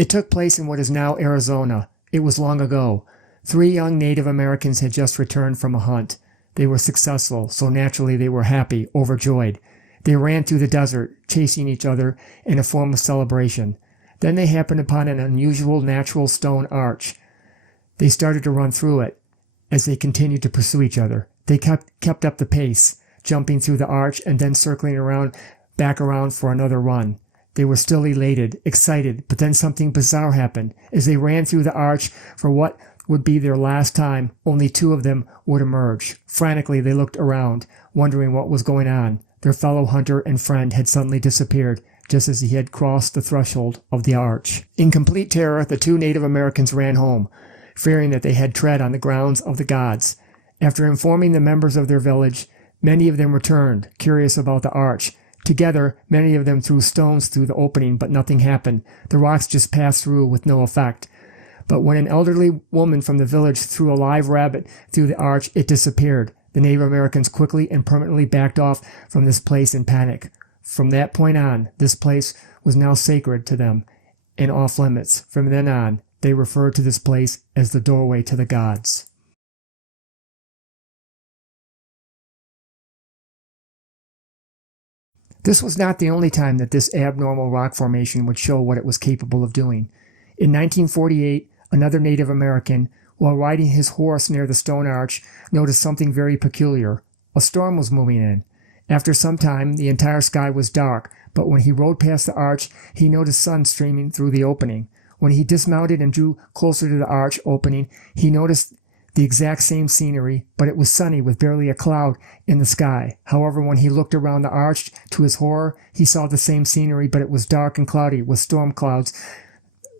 It took place in what is now Arizona. It was long ago. 3 young Native Americans had just returned from a hunt. They were successful, so naturally they were happy, overjoyed. They ran through the desert, chasing each other in a form of celebration. Then they happened upon an unusual natural stone arch. They started to run through it as they continued to pursue each other. They kept up the pace, jumping through the arch and then circling back around for another run. They were still elated, excited, but then something bizarre happened. As they ran through the arch for what would be their last time, only 2 of them would emerge. Frantically, they looked around, wondering what was going on. Their fellow hunter and friend had suddenly disappeared, just as he had crossed the threshold of the arch. In complete terror, the 2 Native Americans ran home, fearing that they had tread on the grounds of the gods. After informing the members of their village, many of them returned, curious about the arch. Together, many of them threw stones through the opening, but nothing happened. The rocks just passed through with no effect. But when an elderly woman from the village threw a live rabbit through the arch, it disappeared. The Native Americans quickly and permanently backed off from this place in panic. From that point on, this place was now sacred to them and off limits. From then on, they referred to this place as the doorway to the gods. This was not the only time that this abnormal rock formation would show what it was capable of doing. In 1948, another Native American, while riding his horse near the stone arch, noticed something very peculiar. A storm was moving in. After some time, the entire sky was dark, but when he rode past the arch, he noticed sun streaming through the opening. When he dismounted and drew closer to the arch opening, he noticed the exact same scenery, but it was sunny with barely a cloud in the sky. However, when he looked around the arch, to his horror, he saw the same scenery, but it was dark and cloudy with storm clouds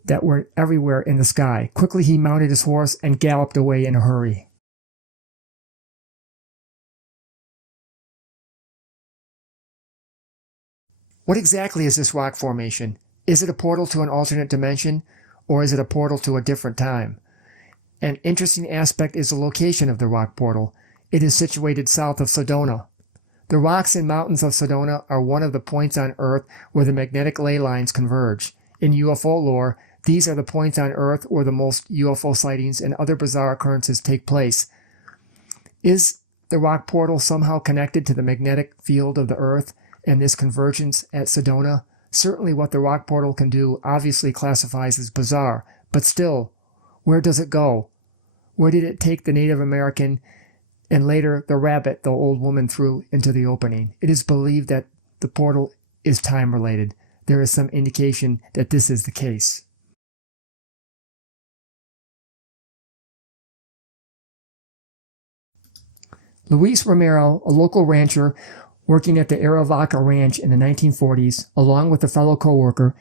that were everywhere in the sky. Quickly he mounted his horse and galloped away in a hurry. What exactly is this rock formation? Is it a portal to an alternate dimension, or is it a portal to a different time? An interesting aspect is the location of the rock portal. It is situated south of Sedona. The rocks and mountains of Sedona are one of the points on Earth where the magnetic ley lines converge. In UFO lore, these are the points on Earth where the most UFO sightings and other bizarre occurrences take place. Is the rock portal somehow connected to the magnetic field of the Earth and this convergence at Sedona? Certainly what the rock portal can do obviously classifies as bizarre, but still, where does it go? Where did it take the Native American and later the rabbit the old woman threw into the opening? It is believed that the portal is time-related. There is some indication that this is the case. Luis Romero, a local rancher working at the Arivaca Ranch in the 1940s, along with a fellow co-worker,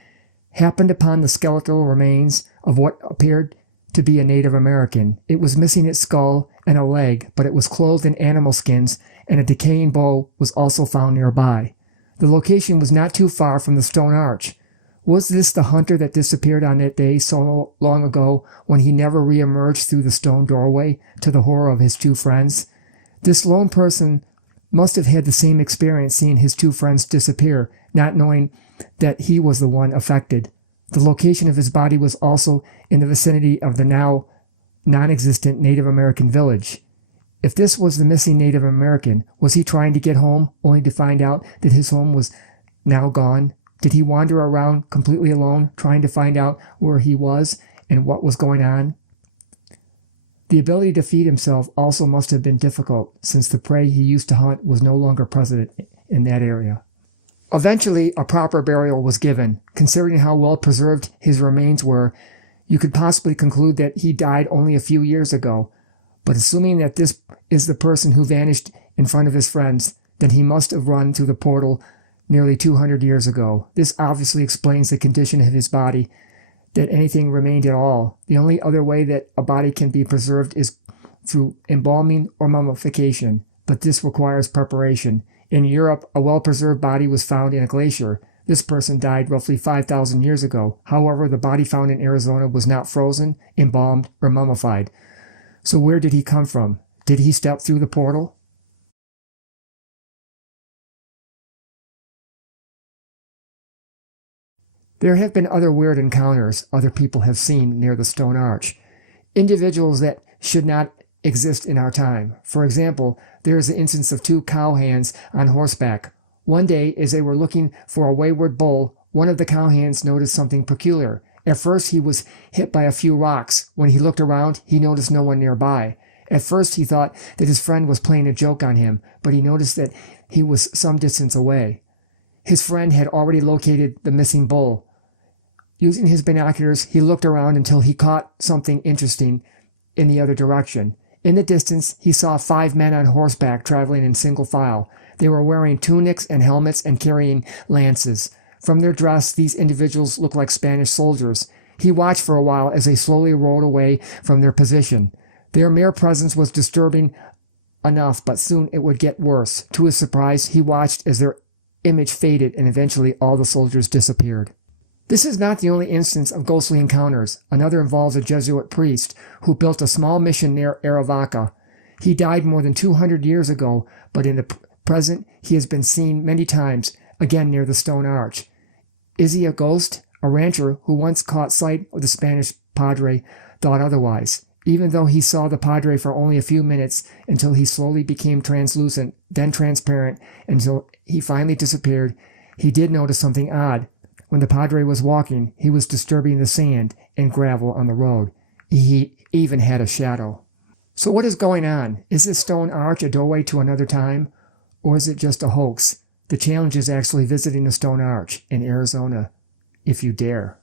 happened upon the skeletal remains of what appeared to be a Native American. It was missing its skull and a leg, but it was clothed in animal skins, and a decaying bow was also found nearby. The location was not too far from the stone arch. Was this the hunter that disappeared on that day so long ago when he never re-emerged through the stone doorway, to the horror of his 2 friends? This lone person must have had the same experience seeing his 2 friends disappear, not knowing that he was the one affected. The location of his body was also in the vicinity of the now non-existent Native American village. If this was the missing Native American, was he trying to get home only to find out that his home was now gone? Did he wander around completely alone, trying to find out where he was and what was going on? The ability to feed himself also must have been difficult, since the prey he used to hunt was no longer present in that area. Eventually, a proper burial was given. Considering how well preserved his remains were, you could possibly conclude that he died only a few years ago. But assuming that this is the person who vanished in front of his friends, then he must have run through the portal nearly 200 years ago. This obviously explains the condition of his body, that anything remained at all. The only other way that a body can be preserved is through embalming or mummification, but this requires preparation. In Europe, a well-preserved body was found in a glacier. This person died roughly 5,000 years ago. However, the body found in Arizona was not frozen, embalmed, or mummified. So where did he come from? Did he step through the portal? There have been other weird encounters other people have seen near the stone arch. Individuals that should not exist in our time. For example, there is the instance of two cowhands on horseback. One day, as they were looking for a wayward bull, one of the cowhands noticed something peculiar. At first, he was hit by a few rocks. When he looked around, he noticed no one nearby. At first, he thought that his friend was playing a joke on him, but he noticed that he was some distance away. His friend had already located the missing bull. Using his binoculars, he looked around until he caught something interesting in the other direction. In the distance, he saw 5 men on horseback traveling in single file. They were wearing tunics and helmets and carrying lances. From their dress, these individuals looked like Spanish soldiers. He watched for a while as they slowly rolled away from their position. Their mere presence was disturbing enough, but soon it would get worse. To his surprise, he watched as their image faded and eventually all the soldiers disappeared. This is not the only instance of ghostly encounters. Another involves a Jesuit priest who built a small mission near Arivaca. He died more than 200 years ago, but in the present he has been seen many times, again near the stone arch. Is he a ghost? A rancher who once caught sight of the Spanish padre thought otherwise. Even though he saw the padre for only a few minutes until he slowly became translucent, then transparent, until he finally disappeared, he did notice something odd. When the padre was walking, he was disturbing the sand and gravel on the road. He even had a shadow. So what is going on? Is this stone arch a doorway to another time? Or is it just a hoax? The challenge is actually visiting the stone arch in Arizona, if you dare.